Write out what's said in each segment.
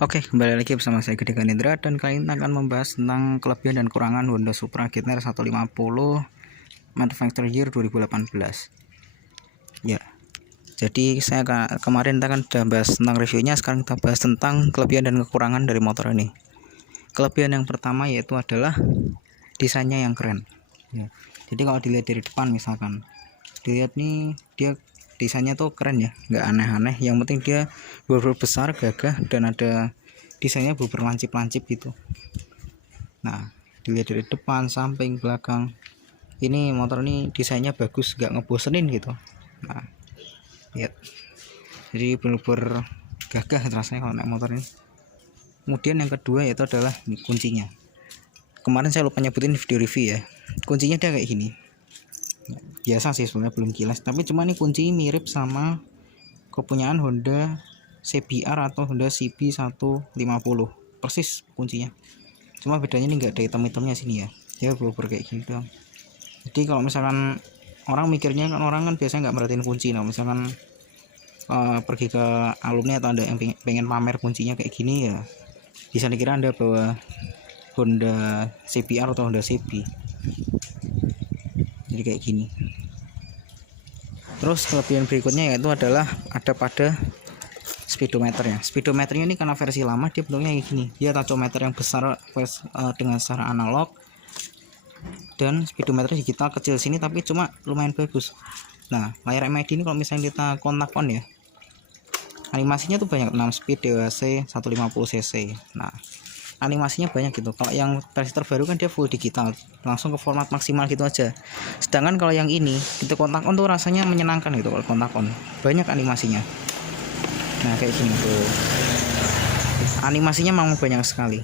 Oke, kembali lagi bersama saya Gede Ganindra dan kali ini akan membahas tentang kelebihan dan kekurangan Honda Supra Getner 150 Manufacture Year 2018. Ya, jadi saya kemarin kita kan sudah bahas tentang reviewnya, sekarang kita bahas tentang kelebihan dan kekurangan dari motor ini. Kelebihan yang pertama yaitu adalah desainnya yang keren. Ya, jadi kalau dilihat dari depan misalkan, dilihat nih dia desainnya tuh keren ya, nggak aneh-aneh. Yang penting dia benar-benar besar, gagah, dan ada desainnya benar-benar lancip-lancip gitu. Nah, dilihat dari depan, samping, belakang, ini motor ini desainnya bagus, nggak ngebosenin gitu. Nah, lihat, jadi benar-benar gagah rasanya kalau naik motor ini. Kemudian yang kedua yaitu adalah kuncinya. Kemarin saya lupa nyebutin video review ya, kuncinya dia kayak gini. Biasa sih sebenarnya, belum kilas, tapi cuma ini kunci mirip sama kepunyaan Honda CBR atau Honda CB 150, persis kuncinya, cuma bedanya ini enggak ada hitam-hitamnya sini ya, dia bener-bener kayak gini doang. Jadi kalau misalkan orang mikirnya kan, orang kan biasanya nggak merhatiin kunci. Nah misalkan pergi ke alumni atau ada yang pengen pamer kuncinya kayak gini ya, bisa dikira anda bawa Honda CBR atau Honda CB. Jadi kayak gini. Terus kelebihan berikutnya yaitu adalah ada pada speedometernya. Speedometernya ini karena versi lama dia bentuknya kayak gini. Dia tachometer yang besar dengan secara analog, dan speedometer digital kecil sini tapi cuma lumayan bagus. Nah, layar MID ini kalau misalnya kita kontak on ya, animasinya tuh banyak, 6 speed DWC 150 cc. Nah, animasinya banyak gitu. Kalau yang versi terbaru kan dia full digital, langsung ke format maksimal gitu aja. Sedangkan kalau yang ini kita kontak on tuh rasanya menyenangkan gitu. Kalau kontak on banyak animasinya. Nah kayak gini tuh, animasinya memang banyak sekali.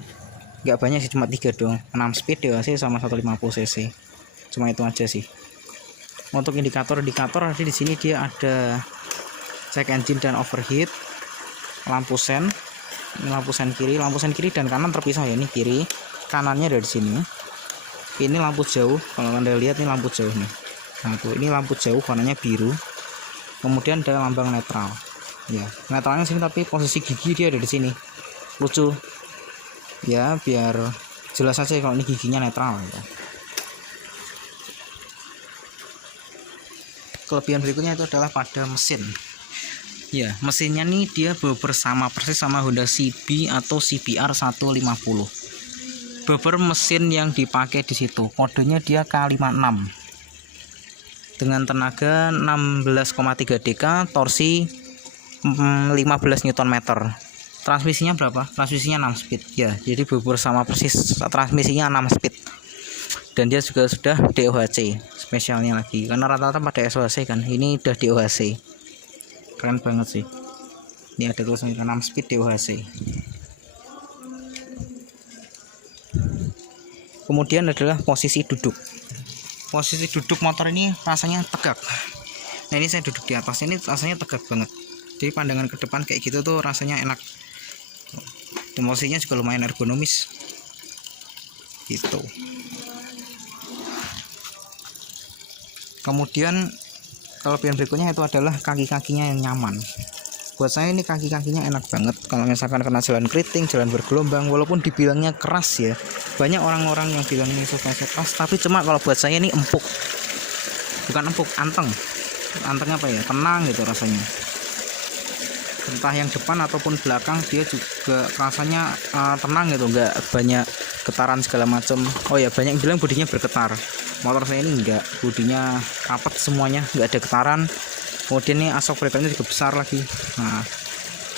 Nggak banyak sih, cuma 3 doang, 6 speed DWC sama 150 cc, cuma itu aja sih. Untuk indikator tadi di sini dia ada check engine dan overheat, lampu sen. Ini lampu sen kiri dan kanan terpisah ya, ini kiri, kanannya dari sini. Ini lampu jauh, kalau anda lihat ini lampu jauh nih. Nah tuh, ini lampu jauh warnanya biru. Kemudian ada lambang netral ya, netralnya sini tapi posisi gigi dia ada di sini, lucu ya, biar jelas aja kalau ini giginya netral ya. Kelebihan berikutnya itu adalah pada mesin. Ya, mesinnya nih dia bersama persis sama Honda CB atau CBR 150. Beber mesin yang dipakai di situ, kodenya dia K56 dengan tenaga 16,3 dk, torsi 15 Nm. Transmisinya berapa? Transmisinya 6 speed ya, jadi beber sama persis, transmisinya 6 speed. Dan dia juga sudah DOHC spesialnya lagi, karena rata-rata pada SOHC kan, ini udah DOHC. Keren banget sih. Ini ada tulisan 6 speed DOHC. Kemudian adalah posisi duduk. Posisi duduk motor ini rasanya tegak. Nah ini saya duduk di atas, ini rasanya tegak banget. Jadi pandangan ke depan kayak gitu tuh rasanya enak. Dan posisinya juga lumayan ergonomis. Gitu. Kemudian kelebihan berikutnya itu adalah kaki-kakinya yang nyaman. Buat saya ini kaki-kakinya enak banget kalau misalkan kena jalan keriting, jalan bergelombang, walaupun dibilangnya keras ya. Banyak orang-orang yang bilang ini suspensi keras, tapi cuma kalau buat saya ini empuk. Bukan empuk, anteng. Antengnya apa ya? Tenang gitu rasanya. Entah yang depan ataupun belakang dia juga rasanya tenang gitu, nggak banyak getaran segala macam. Oh ya, banyak yang bilang bodinya bergetar. Motor saya ini enggak, bodinya rapat semuanya, nggak ada getaran. Kemudian ini asok breakernya juga besar lagi. Nah,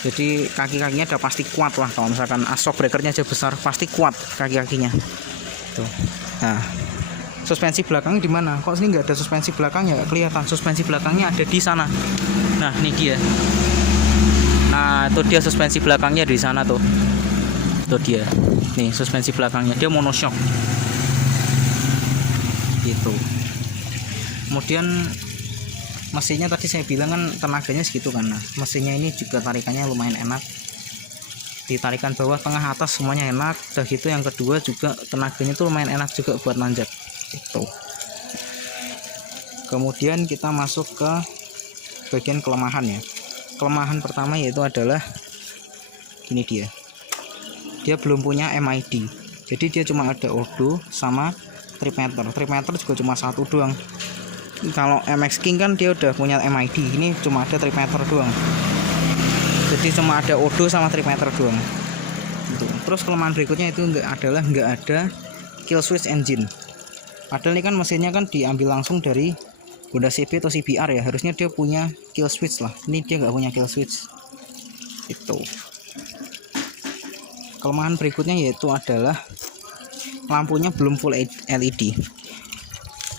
jadi kaki-kakinya udah pasti kuat lah. Kalau misalkan asok breakernya aja besar, pasti kuat kaki-kakinya. Tuh. Nah, suspensi belakang di mana? Kok sini nggak ada suspensi belakangnya? Kelihatan suspensi belakangnya ada di sana. Nah, ini dia. Nah, itu dia suspensi belakangnya di sana tuh. Itu dia. Nih suspensi belakangnya, dia monoshock. Gitu. Kemudian mesinnya tadi saya bilang kan tenaganya segitu kan. Nah, mesinnya ini juga tarikannya lumayan enak. Ditarikan bawah, tengah, atas semuanya enak. Udah gitu yang kedua juga tenaganya tuh lumayan enak juga buat nanjak. Itu. Kemudian kita masuk ke bagian kelemahan ya. Kelemahan pertama yaitu adalah ini dia. dia belum punya MID, jadi dia cuma ada odo sama trip meter juga cuma satu doang. Kalau MX King kan dia udah punya MID, ini cuma ada trip meter doang, jadi cuma ada odo sama trip meter doang gitu. Terus kelemahan berikutnya itu nggak ada kill switch engine. Padahal ini kan mesinnya kan diambil langsung dari Honda CB atau CBR ya, harusnya dia punya kill switch lah. Ini dia nggak punya kill switch itu. Kelemahan berikutnya yaitu adalah lampunya belum full LED.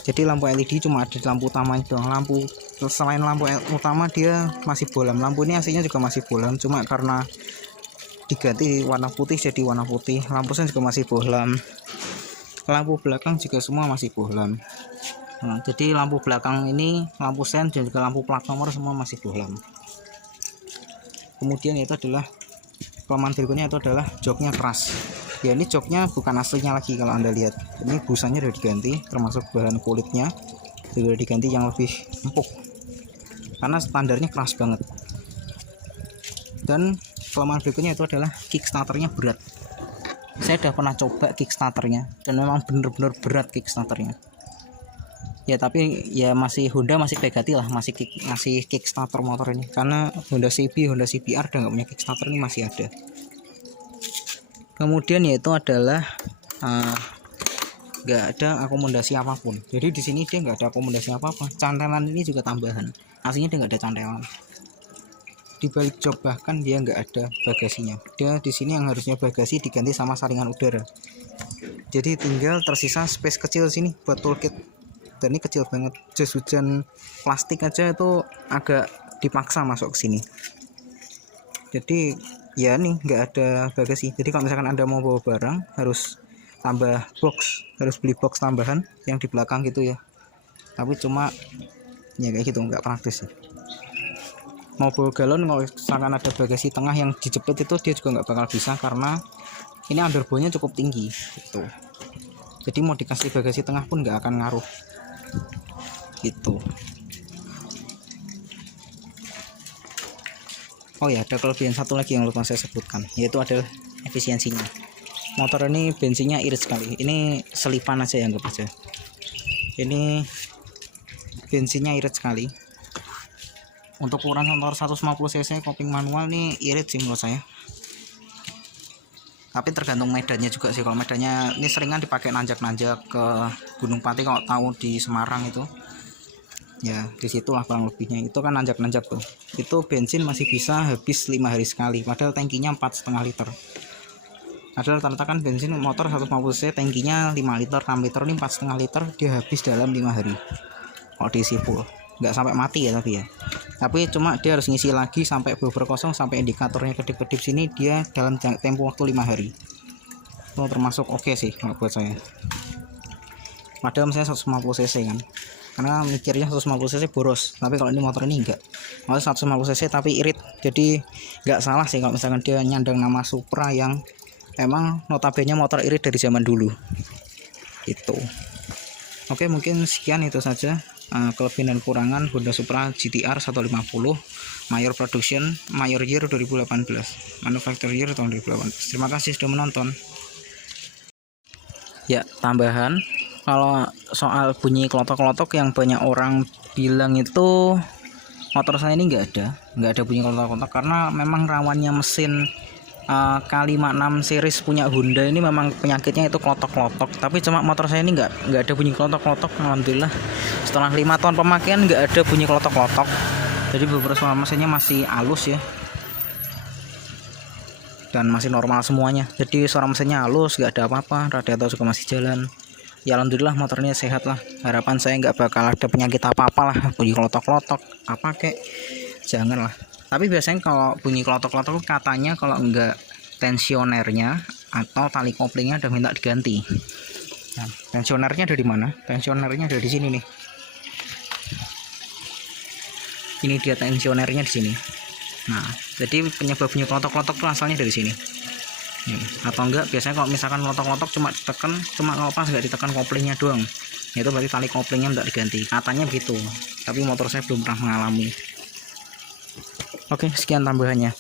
Jadi lampu LED cuma ada lampu utama doang. Lampu selain lampu utama dia masih bolam. Lampu ini aslinya juga masih bolam, cuma karena diganti warna putih jadi warna putih. Lampu sen juga masih bolam. Lampu belakang juga semua masih bolam. Nah, jadi lampu belakang ini, lampu sen dan juga lampu plat nomor semua masih bolam. Kemudian itu adalah kelemahan berikutnya, itu adalah joknya keras. Ya, ini joknya bukan aslinya lagi. Kalau Anda lihat, ini busanya udah diganti, termasuk bahan kulitnya juga diganti yang lebih empuk karena standarnya keras banget. Dan kelemahan berikutnya itu adalah kickstarternya berat. Saya udah pernah coba kickstarternya dan memang bener-bener berat kickstarternya ya, tapi ya masih Honda masih begati lah, masih kickstarter motor ini, karena Honda CB, Honda CBR udah nggak punya kickstarter, ini masih ada. Kemudian yaitu adalah nggak ada akomodasi apapun. Jadi di sini dia nggak ada akomodasi apa-apa. Cantelan ini juga tambahan, aslinya dia nggak ada cantelan. Di balik jok bahkan dia nggak ada bagasinya. Dia di sini yang harusnya bagasi diganti sama saringan udara. Jadi tinggal tersisa space kecil sini buat toolkit. Dan ini kecil banget. Jas hujan plastik aja itu agak dipaksa masuk ke sini. Jadi ya nih nggak ada bagasi. Jadi kalau misalkan Anda mau bawa barang harus tambah box, harus beli box tambahan yang di belakang gitu ya. Tapi cuma ya kayak gitu, nggak praktis ya. Mau bawa galon, kalau misalkan ada bagasi tengah yang dijepit itu dia juga nggak bakal bisa karena ini underbownya cukup tinggi gitu. Jadi mau dikasih bagasi tengah pun nggak akan ngaruh gitu. Oh ya, ada kelebihan satu lagi yang lupa saya sebutkan, yaitu adalah efisiensinya. Motor ini bensinnya irit sekali. Ini selipan aja ya, anggap aja. Ini bensinnya irit sekali. Untuk ukuran motor 150 cc kopling manual nih irit sih menurut saya. Tapi tergantung medannya juga sih. Kalau medannya ini seringan dipakai nanjak-nanjak ke Gunung Pati, kalau tahu di Semarang itu. Ya, disitulah kurang lebihnya. Itu kan nanjak-nanjak tuh. Itu bensin masih bisa habis 5 hari sekali. Padahal tankinya 4,5 liter. Padahal rata-rata kan bensin motor 150 cc tankinya 5 liter, 6 liter, ini 4,5 liter dia habis dalam 5 hari. Kalau diisi full. Nggak sampai mati ya tapi ya. Tapi cuma dia harus ngisi lagi sampai bobor kosong, sampai indikatornya kedip-kedip sini dia dalam tempo waktu 5 hari. Itu termasuk oke sih kalau buat saya. Padahal misalnya 150 cc kan, karena mikirnya 150 cc boros, tapi kalau ini motor ini enggak. Kalau 150 cc tapi irit, jadi nggak salah sih kalau misalkan dia nyandang nama Supra yang emang notabene motor irit dari zaman dulu itu. Oke, mungkin sekian itu saja kelebihan dan kurangan Honda Supra GT-R 150 Mayor Production, Mayor Year 2018, Manufacture Year tahun 2018. Terima kasih sudah menonton. Ya, tambahan kalau soal bunyi kelotok-kelotok yang banyak orang bilang itu, motor saya ini nggak ada bunyi kelotok-kelotok karena memang rawannya mesin K56 series punya Honda ini memang penyakitnya itu kelotok-kelotok. Tapi cuma motor saya ini nggak ada bunyi kelotok-kelotok. Alhamdulillah setelah 5 tahun pemakaian nggak ada bunyi kelotok-kelotok. Jadi beberapa suara mesinnya masih halus ya, dan masih normal semuanya. Jadi suara mesinnya halus, nggak ada apa-apa. Radiator juga masih jalan. Ya alhamdulillah motornya sehat lah. Harapan saya nggak bakal ada penyakit apa-apa lah, bunyi kelotok-kelotok apa kek, jangan lah. Tapi biasanya kalau bunyi kelotok-kelotok katanya kalau enggak tensionernya atau tali koplingnya udah minta diganti. Nah, tensionernya ada di mana? Tensionernya ada di sini nih. Ini dia tensionernya di sini. Nah, jadi penyebab bunyi kelotok-kelotok tuh asalnya dari sini. Atau enggak biasanya kalau misalkan kelotok-kelotok cuma ditekan, cuma kalau pas nggak ditekan koplingnya doang, itu berarti tali koplingnya minta diganti. Katanya begitu. Tapi motor saya belum pernah mengalami. Oke, sekian tambahannya.